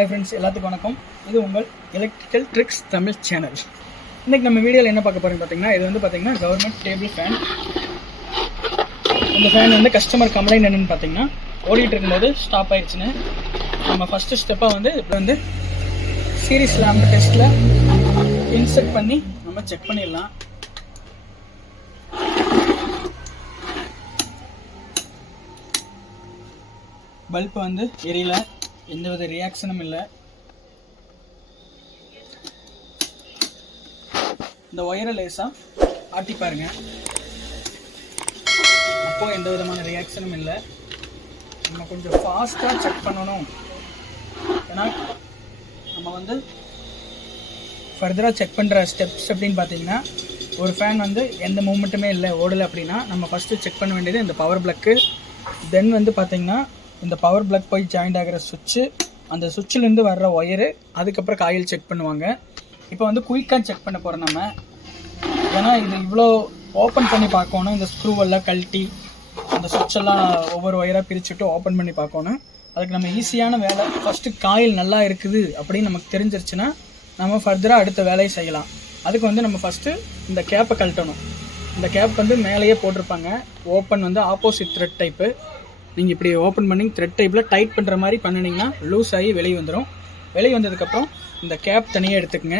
Hi friends, எல்லாத்துக்கும் வணக்கம். இது உங்கள் எலக்ட்ரிக்கல் ட்ரிக்ஸ் தமிழ் சேனல். இன்றைக்கி நம்ம வீடியோவில் என்ன பார்க்க போகிறோம்னு பார்த்தீங்கன்னா, இது வந்து பார்த்தீங்கன்னா கவர்மெண்ட் டேபிள் ஃபேன். இந்த ஃபேன் வந்து கஸ்டமர் கம்ப்ளைண்ட் என்னென்னு பார்த்தீங்கன்னா, ஓடிட்டு இருக்கும்போது ஸ்டாப் ஆயிடுச்சுன்னு. நம்ம ஃபஸ்ட்டு ஸ்டெப்பாக வந்து இப்போ வந்து சீரிஸ் லேம்ப் டெஸ்ட்டில் இன்செர்ட் பண்ணி நம்ம செக் பண்ணிடலாம். பல்ப் வந்து எரியல, எந்தவித ரியாக்ஷனும் இல்லை. இந்த ஒயரை லேசாக ஆட்டி பாருங்க, அப்போ எந்த விதமான ரியாக்ஷனும் இல்லை. நம்ம கொஞ்சம் ஃபாஸ்ட்டாக செக் பண்ணணும், ஏன்னா நம்ம வந்து ஃபர்தராக செக் பண்ணுற ஸ்டெப்ஸ் அப்படின்னு பார்த்தீங்கன்னா, ஒரு ஃபேன் வந்து எந்த மூமெண்ட்டுமே இல்லை, ஓடலை அப்படின்னா நம்ம ஃபஸ்ட்டு செக் பண்ண வேண்டியது இந்த பவர் பிளக்கு. தென் வந்து பார்த்திங்கன்னா இந்த பவர் பிளக் போய் ஜாயிண்ட் ஆகிற சுவிட்சு, அந்த சுவிட்சிலேருந்து வர்ற ஒயரு, அதுக்கப்புறம் காயில் செக் பண்ணுவாங்க. இப்போ வந்து குயிக்காக செக் பண்ண போகிறோம் நம்ம, ஏன்னா இது இவ்வளோ ஓப்பன் பண்ணி பார்க்கணும். இந்த ஸ்க்ரூவெல்லாம் கழட்டி அந்த சுவிட்செல்லாம் ஒவ்வொரு ஒயராக பிரிச்சுட்டு ஓப்பன் பண்ணி பார்க்கணும். அதுக்கு நம்ம ஈஸியான வேலை, ஃபஸ்ட்டு காயில் நல்லா இருக்குது அப்படின்னு நமக்கு தெரிஞ்சிருச்சுன்னா நம்ம ஃபர்தராக அடுத்த வேலையை செய்யலாம். அதுக்கு வந்து நம்ம ஃபஸ்ட்டு இந்த கேப்பை கழட்டணும். இந்த கேப் வந்து மேலேயே போட்டிருப்பாங்க. ஓப்பன் வந்து ஆப்போசிட் த்ரெட் டைப்பு. நீங்கள் இப்படி ஓப்பன் பண்ணி த்ரெட் டைப்பில் டைட் பண்ணுற மாதிரி பண்ணினீங்கன்னா லூஸ் ஆகி வெளியே வந்துடும். வெளியே வந்ததுக்கப்புறம் இந்த கேப் தனியாக எடுத்துக்கங்க.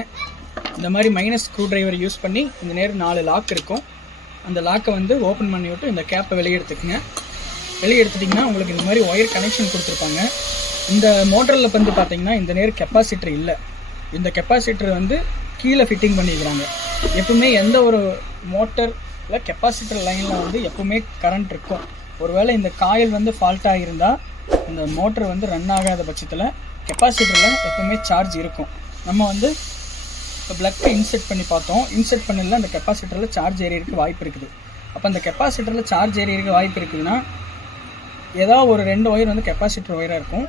இந்த மாதிரி மைனஸ் ஸ்க்ரூ ட்ரைவர் யூஸ் பண்ணி இந்த நேரம் 4 லாக் இருக்கும். அந்த லாக்கை வந்து ஓப்பன் பண்ணி விட்டு இந்த கேப்பை வெளியே எடுத்துக்கங்க. வெளியே எடுத்துட்டிங்கன்னா உங்களுக்கு இந்த மாதிரி ஒயர் கனெக்ஷன் கொடுத்துருப்பாங்க. இந்த மோட்டரில் வந்து பார்த்தீங்கன்னா இந்த நேரம் கெப்பாசிட்டர் இல்லை. இந்த கெப்பாசிட்டர் வந்து கீழே ஃபிட்டிங் பண்ணிக்கிறாங்க. எப்பவுமே எந்த ஒரு மோட்டரில் கெப்பாசிட்டர் லைனில் வந்து எப்பவுமே கரண்ட் இருக்கும். ஒருவேளை இந்த காயில் வந்து ஃபால்ட்டாக இருந்தால் இந்த மோட்டர் வந்து ரன் ஆகாத பட்சத்தில் கெப்பாசிட்டரில் எப்பவுமே சார்ஜ் இருக்கும். நம்ம வந்து இப்போ ப்ளக்கை இன்செர்ட் பண்ணி பார்த்தோம். இன்செர்ட் பண்ணல அந்த கெப்பாசிட்டரில் சார்ஜ் ஏறியறதுக்கு வாய்ப்பு இருக்குது. அப்போ அந்த கெப்பாசிட்டரில் சார்ஜ் ஏறியறதுக்கு வாய்ப்பு இருக்குதுன்னா ஏதாவது ஒரு 2 ஒயர் வந்து கெப்பாசிட்டர் ஒயராக இருக்கும்.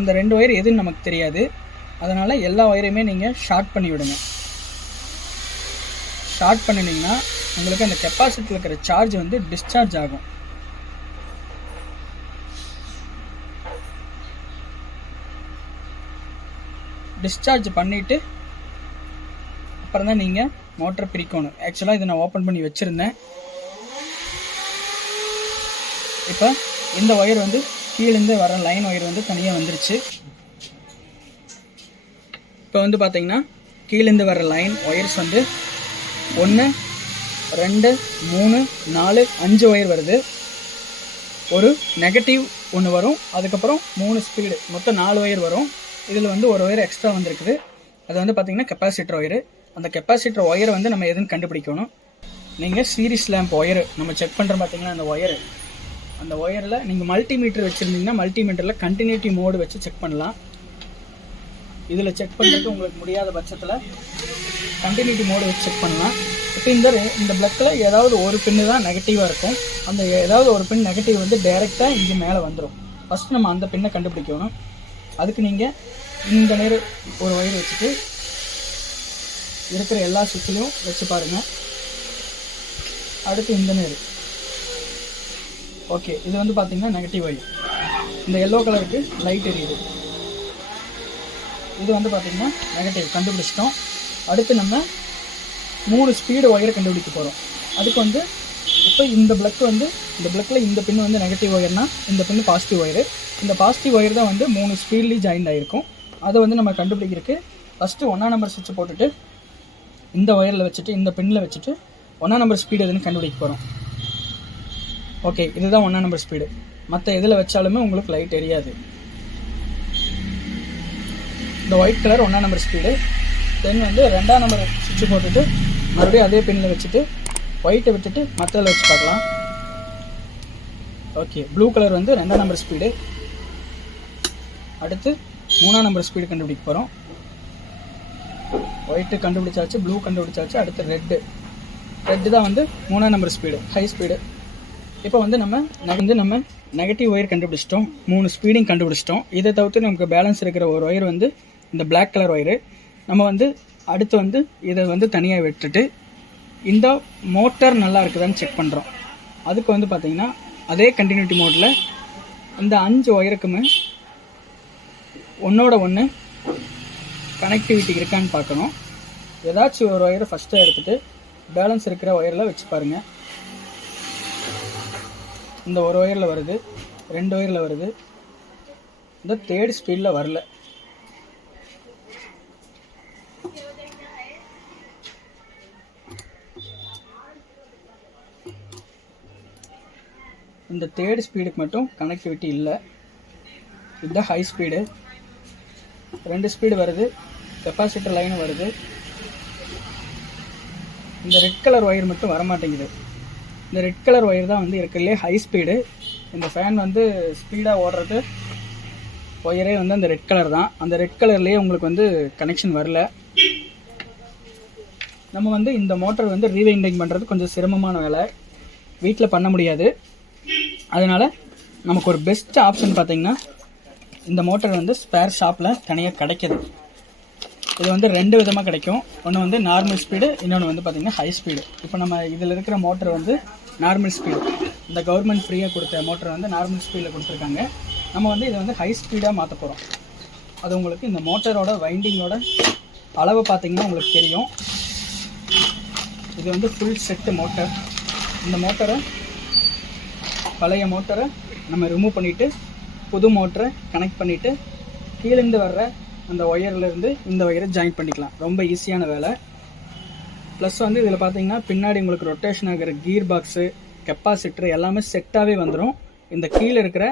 அந்த 2 ஒயர் எதுன்னு நமக்கு தெரியாது. அதனால் எல்லா ஒயரையுமே நீங்கள் ஷார்ட் பண்ணி விடுங்க. ஷார்ட் பண்ணினீங்கன்னா உங்களுக்கு அந்த கெப்பாசிட்டரில் இருக்கிற சார்ஜ் வந்து டிஸ்சார்ஜ் ஆகும். டிஸ்சார்ஜ் பண்ணிவிட்டு அப்புறம் தான் நீங்கள் மோட்டரை பிரிக்கணும். ஆக்சுவலாக இதை நான் ஓப்பன் பண்ணி வச்சுருந்தேன். இப்போ இந்த ஒயர் வந்து கீழேருந்து வர லைன் ஒயர் வந்து தனியாக வந்துருச்சு. இப்போ வந்து பார்த்தீங்கன்னா கீழேருந்து வர லைன் ஒயர்ஸ் வந்து 1 2 3 4 5 ஒயர் வருது. ஒரு நெகட்டிவ் ஒன்று வரும், அதுக்கப்புறம் 3 ஸ்பீடு, மொத்தம் 4 ஒயர் வரும். இதில் வந்து ஒரு ஒயர் எக்ஸ்ட்ரா வந்துருக்குது. அது வந்து பார்த்திங்கன்னா கெப்பாசிட்டர் ஒயரு. அந்த கெப்பாசிட்டர் ஒயரை வந்து நம்ம எதுன்னு கண்டுபிடிக்கணும். நீங்கள் சீரிஸ் லேம்ப் ஒயரு நம்ம செக் பண்ணுறோம் பார்த்தீங்கன்னா அந்த ஒயரு, அந்த ஒயரில் நீங்கள் மல்டிமீட்டர் வச்சுருந்தீங்கன்னா மல்டிமீட்டரில் கண்டினியூட்டி மோடு வச்சு செக் பண்ணலாம். இதில் செக் பண்ணுறதுக்கு உங்களுக்கு முடியாத பட்சத்தில் கண்டினியூட்டி மோடு வச்சு செக் பண்ணலாம். இப்போ இந்த பிளக்கில் ஏதாவது ஒரு பின்னு தான் நெகட்டிவாக இருக்கும். அந்த ஏதாவது ஒரு பின் நெகட்டிவ் வந்து டைரெக்டாக இங்கே மேலே வந்துடும். ஃபஸ்ட்டு நம்ம அந்த பின்னை கண்டுபிடிக்கணும். அதுக்கு நீங்கள் இந்த நேரம் ஒரு ஒயர் வச்சுட்டு இருக்கிற எல்லா சுற்றிலையும் வச்சு பாருங்கள். அடுத்து இந்த நேரம் ஓகே, இது வந்து பார்த்திங்கன்னா நெகட்டிவ் ஒயர். இந்த எல்லோ கலருக்கு லைட் எரியுது, இது வந்து பார்த்திங்கன்னா நெகட்டிவ் கண்டுபிடிச்சிட்டோம். அடுத்து நம்ம 3 ஸ்பீடு ஒயரை கண்டுபிடிக்க போகிறோம். அதுக்கு வந்து இப்போ இந்த பிளக் வந்து இந்த பிளக்கில் இந்த பின்னு வந்து நெகட்டிவ் ஒயர்னால் இந்த பின்னு பாசிட்டிவ் ஒயரு. இந்த பாசிட்டிவ் ஒயர் தான் வந்து 3 ஸ்பீட்லேயும் ஜாயின் ஆகிருக்கும். அதை வந்து நம்ம கண்டுபிடிக்கிறதுக்கு ஃபஸ்ட்டு 1ஆம் நம்பர் சுவிட்சை போட்டுட்டு இந்த ஒயரில் வச்சுட்டு இந்த பின்னில் வச்சுட்டு 1ஆம் நம்பர் ஸ்பீடு எதுன்னு கண்டுபிடிக்க போகிறோம். ஓகே, இதுதான் 1ஆம் நம்பர் ஸ்பீடு. மற்ற எதில் வச்சாலுமே உங்களுக்கு லைட் எரியாது. இந்த ஒயிட் கலர் 1ஆம் நம்பர் ஸ்பீடு. தென் வந்து 2ஆம் நம்பர் சுவிட்சு போட்டுட்டு மறுபடியும் அதே பின்னில் வச்சுட்டு ஒயிட்டை விட்டுட்டு மற்றதில் வச்சு பார்க்கலாம். ஓகே, ப்ளூ கலர் வந்து 2ஆம் நம்பர் ஸ்பீடு. அடுத்து 3ஆம் நம்பர் ஸ்பீடு கண்டுபிடிக்க போகிறோம். ஒயிட்டு கண்டுபிடிச்சாச்சு, ப்ளூ கண்டுபிடிச்சாச்சு. அடுத்து ரெட்டு தான் வந்து 3ஆம் நம்பர் ஸ்பீடு, ஹை ஸ்பீடு. இப்போ வந்து நம்ம நெகட்டிவ் ஒயர் கண்டுபிடிச்சிட்டோம், 3 ஸ்பீடிங் கண்டுபிடிச்சிட்டோம். இதை தவிர்த்து நமக்கு பேலன்ஸ் இருக்கிற ஒரு ஒயர் வந்து இந்த பிளாக் கலர் ஒயரு. நம்ம வந்து அடுத்து வந்து இதை வந்து தனியாக விட்டுட்டு இந்த மோட்டர் நல்லா இருக்குதான்னு செக் பண்ணுறோம். அதுக்கு வந்து பார்த்திங்கன்னா அதே கண்டினியூட்டி மோடில் இந்த 5 ஒயருக்குமே ஒன்றோட ஒன்று கனெக்டிவிட்டி இருக்கான்னு பார்க்கணும். ஏதாச்சும் ஒரு ஒயரை ஃபஸ்ட்டு எடுத்துகிட்டு பேலன்ஸ் இருக்கிற ஒயரில் வச்சு பாருங்கள். இந்த ஒரு ஒயரில் வருது, 2 ஒயரில் வருது, இந்த 3rd ஸ்பீடில் வரல. இந்த 3rd ஸ்பீடுக்கு மட்டும் கனெக்டிவிட்டி இல்லை. இதுதான் ஹை ஸ்பீடு. 2 ஸ்பீடு வருது, கெப்பாசிட்டர் லைனும் வருது. இந்த ரெட் கலர் ஒயர் மட்டும் வரமாட்டேங்குது. இந்த ரெட் கலர் ஒயர் தான் வந்து இருக்கிறதுலே ஹை ஸ்பீடு. இந்த ஃபேன் வந்து ஸ்பீடாக ஓடுறது ஒயரே வந்து அந்த ரெட் கலர் தான். அந்த ரெட் கலர்லேயே உங்களுக்கு வந்து கனெக்ஷன் வரல. நம்ம வந்து இந்த மோட்டர் வந்து ரீவைண்டிங் பண்ணுறது கொஞ்சம் சிரமமான வேலை, வீட்டில் பண்ண முடியாது. அதனால் நமக்கு ஒரு பெஸ்ட் ஆப்ஷன் பார்த்திங்கன்னா இந்த மோட்டர் வந்து ஸ்பேர் ஷாப்பில் தனியாக கிடைக்கிது. இது வந்து 2 விதமாக கிடைக்கும். ஒன்று வந்து நார்மல் ஸ்பீடு, இன்னொன்று வந்து பார்த்திங்கன்னா ஹை ஸ்பீடு. இப்போ நம்ம இதில் இருக்கிற மோட்டர் வந்து நார்மல் ஸ்பீடு. இந்த கவர்மெண்ட் ஃப்ரீயாக கொடுத்த மோட்டர் வந்து நார்மல் ஸ்பீடில் கொடுத்துருக்காங்க. நம்ம வந்து இதை வந்து ஹை ஸ்பீடாக மாற்ற போகிறோம். அது உங்களுக்கு இந்த மோட்டரோட வைண்டிங்கோட அளவு பார்த்திங்கன்னா உங்களுக்கு தெரியும். இது வந்து ஃபுல் செட்டு மோட்டர். இந்த மோட்டரை, பழைய மோட்டரை நம்ம ரிமூவ் பண்ணிவிட்டு புது மோட்டரை கனெக்ட் பண்ணிவிட்டு கீழேருந்து வர்ற அந்த ஒயர்லேருந்து இந்த ஒயரை ஜாயின் பண்ணிக்கலாம். ரொம்ப ஈஸியான வேலை. ப்ளஸ் வந்து இதில் பார்த்தீங்கன்னா பின்னாடி உங்களுக்கு ரொட்டேஷன் ஆகிற கீர் பாக்ஸு, கெப்பாசிட்டர் எல்லாமே செட்டாகவே வந்துடும். இந்த கீழே இருக்கிற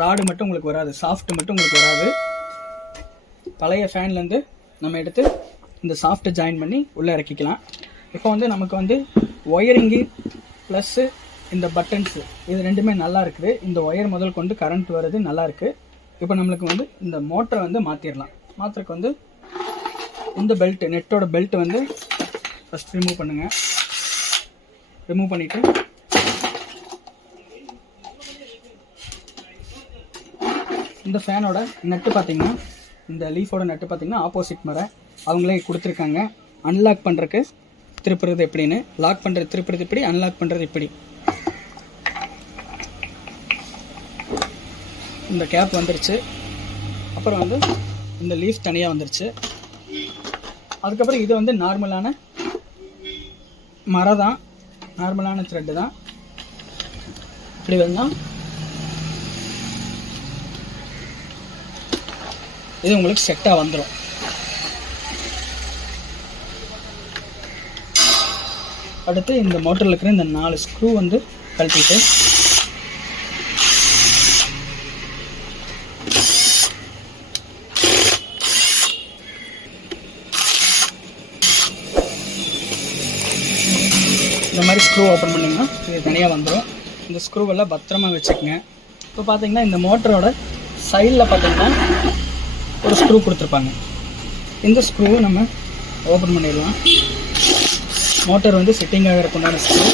ராடு மட்டும் உங்களுக்கு வராது, சாஃப்ட் மட்டும் உங்களுக்கு வராது. பழைய ஃபேன்லேருந்து நம்ம எடுத்து இந்த சாஃப்ட்டை ஜாயின் பண்ணி உள்ளே இறக்கிக்கலாம். இப்போ வந்து நமக்கு வந்து ஒயரிங்கு ப்ளஸ்ஸு இந்த பட்டன்ஸு இது ரெண்டுமே நல்லா இருக்குது. இந்த ஒயர் முதல் கொண்டு கரண்ட் வருது, நல்லா இருக்குது. இப்போ நம்மளுக்கு வந்து இந்த மோட்டரை வந்து மாற்றிடலாம். மாற்றுறதுக்கு வந்து இந்த பெல்ட், நெட்டோட பெல்ட் வந்து ஃபஸ்ட் ரிமூவ் பண்ணுங்கள். ரிமூவ் பண்ணிவிட்டு இந்த ஃபேனோட நட்டு பார்த்திங்கன்னா, இந்த லீஃபோட நட்டு பார்த்திங்கன்னா ஆப்போசிட் மர அவங்களே கொடுத்துருக்காங்க. அன்லாக் பண்ணுறதுக்கு திருப்புறது எப்படின்னு, லாக் பண்ணுறது திருப்புறது எப்படி, அன்லாக் பண்ணுறது எப்படி. இந்த கேப் வந்துருச்சு. அப்புறம் வந்து இந்த லீஃப் தனியாக வந்துருச்சு. அதுக்கப்புறம் இது வந்து நார்மலான மரம் தான், நார்மலான த்ரெட்டு தான். இப்படி வந்தால் இது உங்களுக்கு செட்டாக வந்துடும். அடுத்து இந்த மோட்டரில் இருக்கிற இந்த 4 ஸ்க்ரூ வந்து கழட்டிட்டு இந்த மாதிரி ஸ்க்ரூ ஓப்பன் பண்ணிங்கன்னா இது தனியாக வந்துடும். இந்த ஸ்க்ரூவெல்லாம் பத்திரமா வச்சுக்கோங்க. இப்போ பார்த்தீங்கன்னா இந்த மோட்டரோட சைடில் பார்த்தீங்கன்னா ஒரு ஸ்க்ரூ கொடுத்துருப்பாங்க. இந்த ஸ்க்ரூவை நம்ம ஓப்பன் பண்ணிடலாம். மோட்டர் வந்து செட்டிங் ஆகிறதுக்குண்டான ஸ்க்ரூ.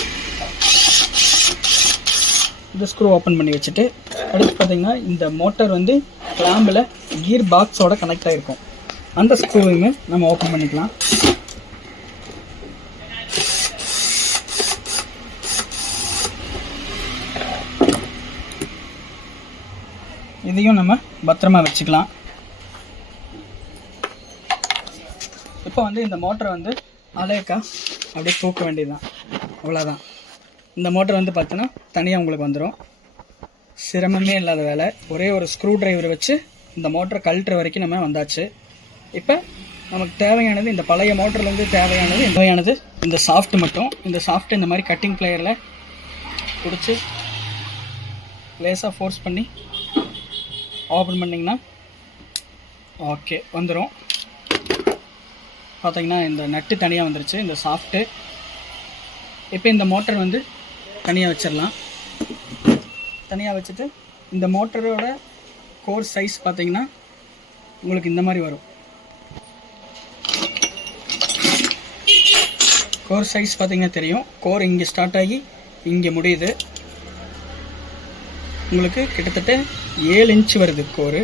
இந்த ஸ்க்ரூ ஓப்பன் பண்ணி வச்சுட்டு அடுத்து பார்த்தீங்கன்னா இந்த மோட்டர் வந்து கிளாம்பில் கீர் பாக்ஸோட கனெக்ட் ஆகிருக்கும். அந்த ஸ்க்ரூவையுமே நம்ம ஓப்பன் பண்ணிக்கலாம். இதையும் நம்ம பத்திரமா வச்சுக்கலாம். இப்போ வந்து இந்த மோட்டரை வந்து அலேக்கா அப்படியே தூக்க வேண்டியதுதான், அவ்வளோதான். இந்த மோட்டர் வந்து பார்த்தோன்னா தனியாக உங்களுக்கு வந்துடும். சிரமமே இல்லாத வேலை. ஒரே ஒரு ஸ்க்ரூ டிரைவர் வச்சு இந்த மோட்டரை கழட்டுற வரைக்கும் நம்ம வந்தாச்சு. இப்போ நமக்கு தேவையானது, இந்த பழைய மோட்டர்லேருந்து தேவையானது இந்த சாஃப்ட் மட்டும். இந்த சாஃப்ட் இந்த மாதிரி கட்டிங் பிளேயரில் பிடிச்சி லேசாக ஃபோர்ஸ் பண்ணி ஓப்பன் பண்ணிங்கன்னா ஓகே வந்துடும். பார்த்தீங்கன்னா இந்த நட்டு தனியாக வந்துருச்சு, இந்த சாஃப்ட்டு. இப்போ இந்த மோட்டர் வந்து தனியாக வச்சிடலாம். தனியாக வச்சுட்டு இந்த மோட்டரோட கோர் சைஸ் பார்த்தீங்கன்னா உங்களுக்கு இந்த மாதிரி வரும். கோர் சைஸ் பார்த்தீங்கன்னா தெரியும். கோர் இங்கே ஸ்டார்ட் ஆகி இங்கே முடியுது. உங்களுக்கு கிட்டத்தட்ட 7 இன்ச் வருது கோர்.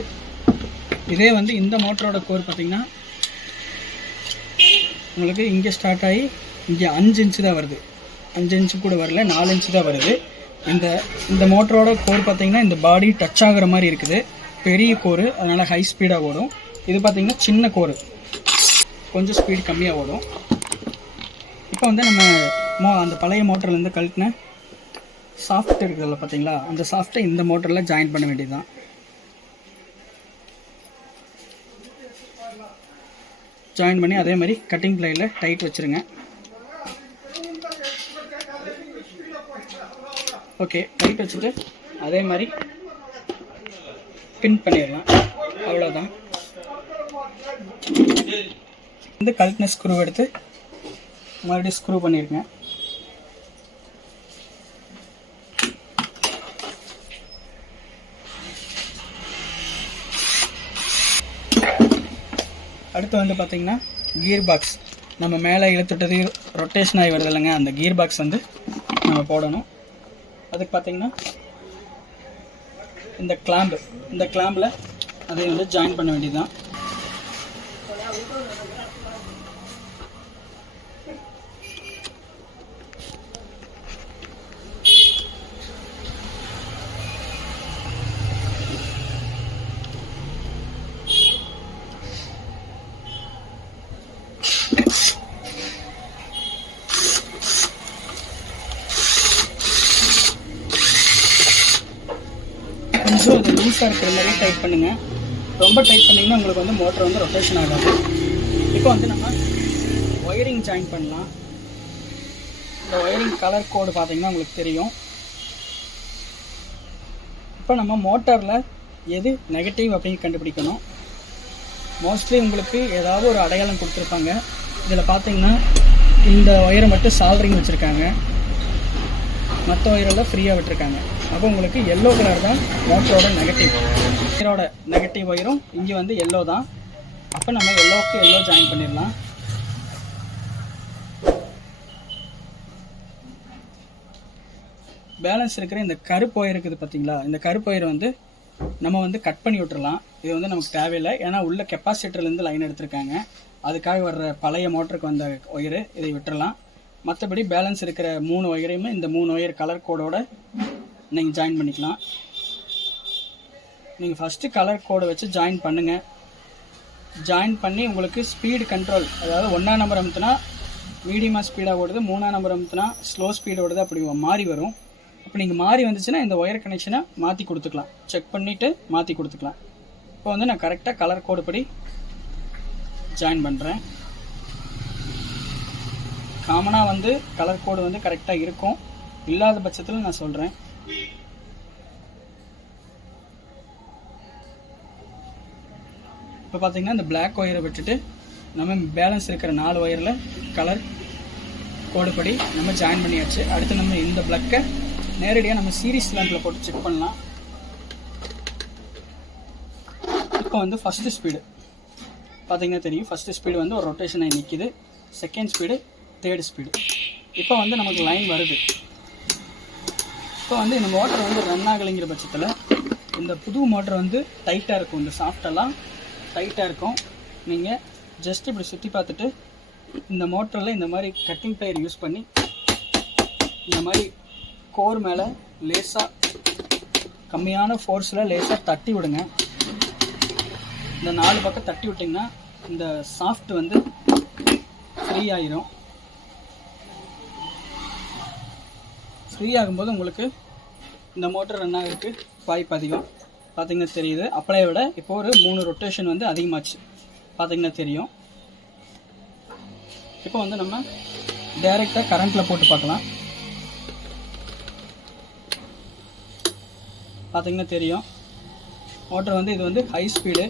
இதே வந்து இந்த மோட்டரோட கோர் பார்த்தீங்கன்னா உங்களுக்கு இங்கே ஸ்டார்ட் ஆகி இங்கே 5 இன்ச்சு தான் வருது. 5 இன்ச்சு கூட வரல, 4 இன்ச்சு தான் வருது. இந்த மோட்டரோட கோர் பார்த்தீங்கன்னா இந்த பாடி டச் ஆகிற மாதிரி இருக்குது. பெரிய கோர், அதனால் ஹை ஸ்பீடாக ஓடும். இது பார்த்தீங்கன்னா சின்ன கோர், கொஞ்சம் ஸ்பீடு கம்மியாக ஓடும். இப்போ வந்து நம்ம அந்த பழைய மோட்டர்லேருந்து கழட்டின சாஃப்ட் இருக்குதுல்ல பார்த்தீங்களா, அந்த சாஃப்ட்டை இந்த மோட்டரில் ஜாயின் பண்ண வேண்டியது தான். ஜாயின் பண்ணி அதே மாதிரி கட்டிங் பிளேயில் டைட் வச்சுருங்க. ஓகே, டைட் வச்சுட்டு அதே மாதிரி பின் பண்ணிடலாம். அவ்வளோதான். இந்த கழட்டின ஸ்க்ரூ எடுத்து மறுபடியும் ஸ்க்ரூ பண்ணியிருக்கேன். அடுத்து வந்து பார்த்திங்கன்னா கியர் பாக்ஸ் நம்ம மேலே இழுத்துட்டது ரொட்டேஷன் ஆகி வருது இல்லைங்க, அந்த கியர் பாக்ஸ் வந்து நம்ம போடணும். அதுக்கு பார்த்திங்கன்னா இந்த கிளாம்பில் அதை வந்து ஜாயின் பண்ண வேண்டியது தான். கொஞ்சம் அது லூஸாக இருக்கிற மாதிரி டைட் பண்ணுங்கள். ரொம்ப டைட் பண்ணிங்கன்னா உங்களுக்கு வந்து மோட்டர் வந்து ரொட்டேஷன் ஆகாது. இப்போ வந்து நம்ம ஒயரிங் ஜாயின் பண்ணலாம். இந்த ஒயரிங் கலர் கோடு பார்த்திங்கன்னா உங்களுக்கு தெரியும். இப்போ நம்ம மோட்டரில் எது நெகட்டிவ் அப்படின்னு கண்டுபிடிக்கணும். மோஸ்ட்லி உங்களுக்கு ஏதாவது ஒரு அடையாளம் கொடுத்துருப்பாங்க. இதில் பார்த்திங்கன்னா இந்த ஒயரை மட்டும் சால்ட்ரிங் வச்சுருக்காங்க, மற்ற ஒயரெல்லாம் ஃப்ரீயாக விட்டுருக்காங்க. அப்போ உங்களுக்கு எல்லோ கலர் தான் மோட்டரோட நெகட்டிவ். ஒயரோட நெகட்டிவ் ஒயரும் இங்கே வந்து எல்லோ தான். அப்போ நம்ம எல்லோவுக்கு எல்லோ ஜாயின் பண்ணிடலாம். பேலன்ஸ் இருக்கிற இந்த கருப்பு ஒயர் இருக்குது பார்த்தீங்களா, இந்த கருப்பு ஒயர் வந்து நம்ம வந்து கட் பண்ணி விட்டுறலாம். இது வந்து நமக்கு தேவையில்லை, ஏன்னா உள்ள கெப்பாசிட்டர்லேருந்து லைன் எடுத்திருக்காங்க. அதுக்காக வர்ற பழைய மோட்டருக்கு வந்த ஒயரு இதை விட்டுறலாம். மற்றபடி பேலன்ஸ் இருக்கிற 3 ஒயரையுமே இந்த 3 ஒயர் கலர் கோடோட நீங்கள் ஜாயின் பண்ணிக்கலாம். நீங்கள் ஃபஸ்ட்டு கலர் கோடை வச்சு ஜாயின் பண்ணுங்கள். ஜாயின் பண்ணி உங்களுக்கு ஸ்பீடு கண்ட்ரோல், அதாவது 1ஆம் நம்பர் அமுத்துனா மீடியமாக ஸ்பீடாக ஓடுது, 3ஆம் நம்பர் அமுத்துனா ஸ்லோ ஸ்பீடு ஓடுது, அப்படி மாறி வரும். அப்போ நீங்கள் மாறி வந்துச்சுன்னா இந்த ஒயர் கனெக்ஷனை மாற்றி கொடுத்துக்கலாம், செக் பண்ணிவிட்டு மாற்றி கொடுத்துக்கலாம். இப்போ வந்து நான் கரெக்டாக கலர் கோடு படி ஜாயின் பண்ணுறேன். காமனாக வந்து கலர் கோடு வந்து கரெக்டாக இருக்கும், இல்லாத பட்சத்தில் நான் சொல்கிறேன். இப்போ பார்த்தீங்கன்னா இந்த பிளாக் ஒயரை விட்டுட்டு நம்ம பேலன்ஸ் இருக்கிற 4 ஒயரில் கலர் கோடுபடி நம்ம ஜாயின் பண்ணியாச்சு. அடுத்து நம்ம இந்த பிளக்கை நேரடியாக நம்ம சீரிஸ் லேம்பில் போட்டு செக் பண்ணலாம். இப்போ வந்து ஃபஸ்ட்டு ஸ்பீடு பார்த்தீங்கன்னா தெரியும். ஃபஸ்ட்டு ஸ்பீடு வந்து ஒரு ரொட்டேஷன் ஆகி நிற்கிது. Second speed, third speed. இப்போ வந்து நமக்கு லைன் வருது. இப்போ வந்து இந்த மோட்டர் வந்து ரன் ஆகலைங்கிற பட்சத்தில் இந்த புது மோட்டர் வந்து டைட்டாக இருக்கும், இந்த சாஃப்டெல்லாம் டைட்டாக இருக்கும். நீங்கள் ஜஸ்ட் இப்படி சுற்றி பார்த்துட்டு இந்த மோட்டரில் இந்த மாதிரி கட்டிங் பிளேயர் யூஸ் பண்ணி இந்த மாதிரி கோர் மேலே லேசாக கம்மியான ஃபோர்ஸில் லேசாக தட்டி விடுங்க. இந்த 4 பக்கம் தட்டி விட்டிங்கன்னா இந்த சாஃப்ட் வந்து ஃப்ரீ ஆகிரும். ஃப்ரீ ஆகும்போது உங்களுக்கு இந்த மோட்டர் ரன் ஆகிறதுக்கு வாய்ப்பு அதிகம். பார்த்திங்கன்னா தெரியுது, அப்பளையை விட இப்போ ஒரு 3 ரொட்டேஷன் வந்து அதிகமாச்சு, பார்த்திங்கன்னா தெரியும். இப்போ வந்து நம்ம டைரெக்டாக கரண்ட்டில் போட்டு பார்க்கலாம். பார்த்திங்கன்னா தெரியும் மோட்டர் வந்து இது வந்து ஹை ஸ்பீடு.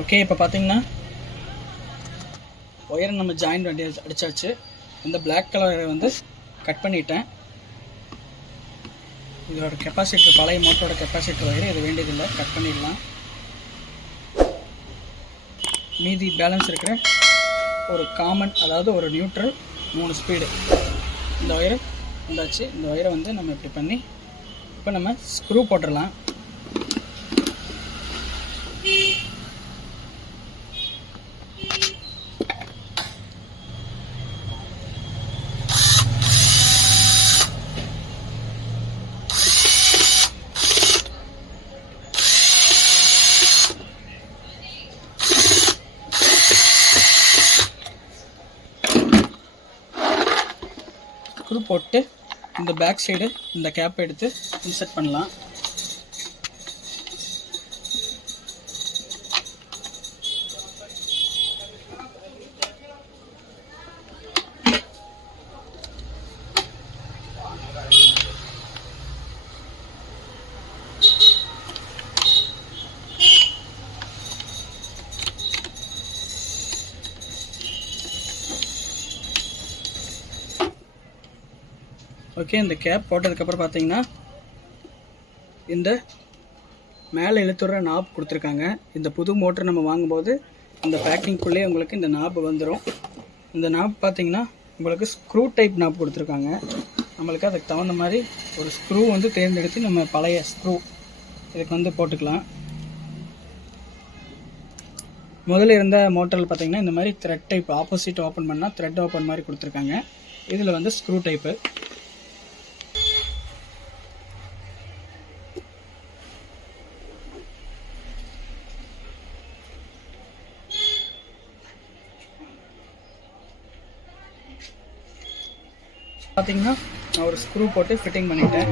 ஓகே, இப்போ பார்த்தீங்கன்னா ஒயரை நம்ம ஜாயின் பண்ணி அடித்தாச்சு. இந்த பிளாக் கலரை வந்து கட் பண்ணிட்டேன். இதோட கெப்பாசிட்டர் பழைய மோட்டரோட கெப்பாசிட்டர் ஒயர், இது வேண்டியதில்லை, கட் பண்ணிடலாம். மீதி பேலன்ஸ் இருக்கிற ஒரு காமன், அதாவது ஒரு நியூட்ரல் 3 ஸ்பீடு இந்த ஒயரை வந்தாச்சு. இந்த ஒயரை வந்து நம்ம இப்படி பண்ணி இப்போ நம்ம ஸ்க்ரூ போட்டுடலாம். ஸ்க்ரூ போட்டு இந்த பேக் சைடு இந்த கேப் எடுத்து இன்சர்ட் பண்ணலாம். ஓகே, இந்த கேப் போட்டதுக்கப்புறம் பார்த்தீங்கன்னா இந்த மேலே இழுத்துற நாப் கொடுத்துருக்காங்க. இந்த புது மோட்டர் நம்ம வாங்கும்போது இந்த பேக்கிங்குள்ளே உங்களுக்கு இந்த நாப் வந்துடும். இந்த நாப் பார்த்தீங்கன்னா உங்களுக்கு ஸ்க்ரூ டைப் நாப் கொடுத்துருக்காங்க. நம்மளுக்கு அதுக்கு தகுந்த மாதிரி ஒரு ஸ்க்ரூ வந்து தேர்ந்தெடுத்து நம்ம பழைய ஸ்க்ரூ இதுக்கு வந்து போட்டுக்கலாம். முதல்ல இருந்த மோட்டரில் பார்த்தீங்கன்னா இந்த மாதிரி த்ரெட் டைப், ஆப்போசிட் ஓப்பன் பண்ணால் த்ரெட் ஓப்பன் மாதிரி கொடுத்துருக்காங்க. இதில் வந்து ஸ்க்ரூ டைப்பு. பார்த்தீங்கன்னா நான் ஒரு ஸ்க்ரூ போட்டு ஃபிட்டிங் பண்ணிட்டேன்.